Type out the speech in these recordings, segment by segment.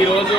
ఈరోజు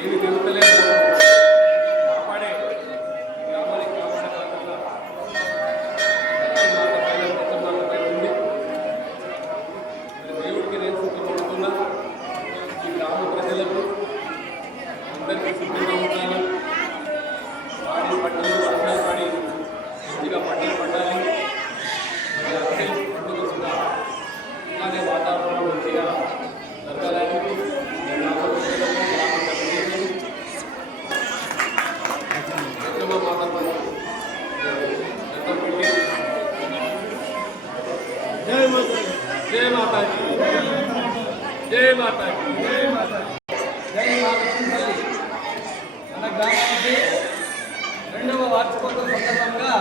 దేవి దేవతలే కాపాడే. గ్రామానికి కాపాడే బాధ్యత ఉంది. దేవుడికి నేను సుఖపడుతున్నా ఈ గ్రామ ప్రజలకు అందరికీ సుఖంగా ఉండాలి వాడి పంటలు వర్షాలు పడి మంచిగా పండుగ ఇలానే వాతావరణం మంచిగా జరగాలని ఈ గ్రామ ప్రజలకు గ్రామ కమిటీలకు పెద్దమ్మ మాత రథం పెట్టి జై మాతా జై మాతాజీ జై మాతాజీ జై మాతాజీ జై మహాలక్ష్మీపల్లి మన గ్రామానికి రెండవ వార్షికోత్సవం సందర్భంగా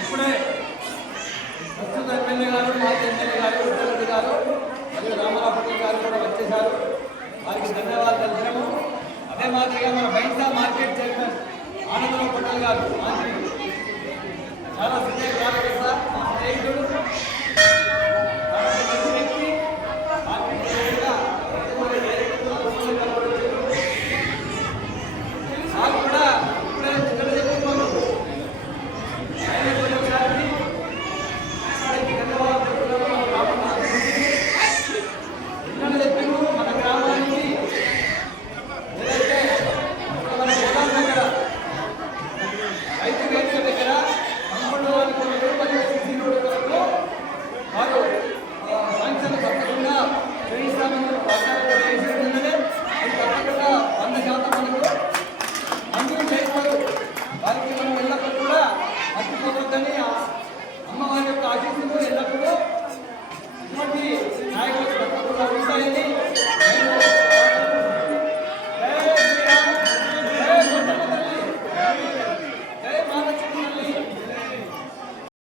ఇప్పుడే ప్రస్తుత ఎమ్మెల్యే గారు మాజీ ఎమ్మెల్యే గారు ఉత్తరెడ్డి గారు మరియు రామారావు గారు కూడా వచ్చేశారు. వారికి ధన్యవాదాలు తెలిసినాము అదే మాదిరిగా మన బైంసా మార్కెట్ చైర్మన్ ఆనందరావు పటేల్ గారు మాజీ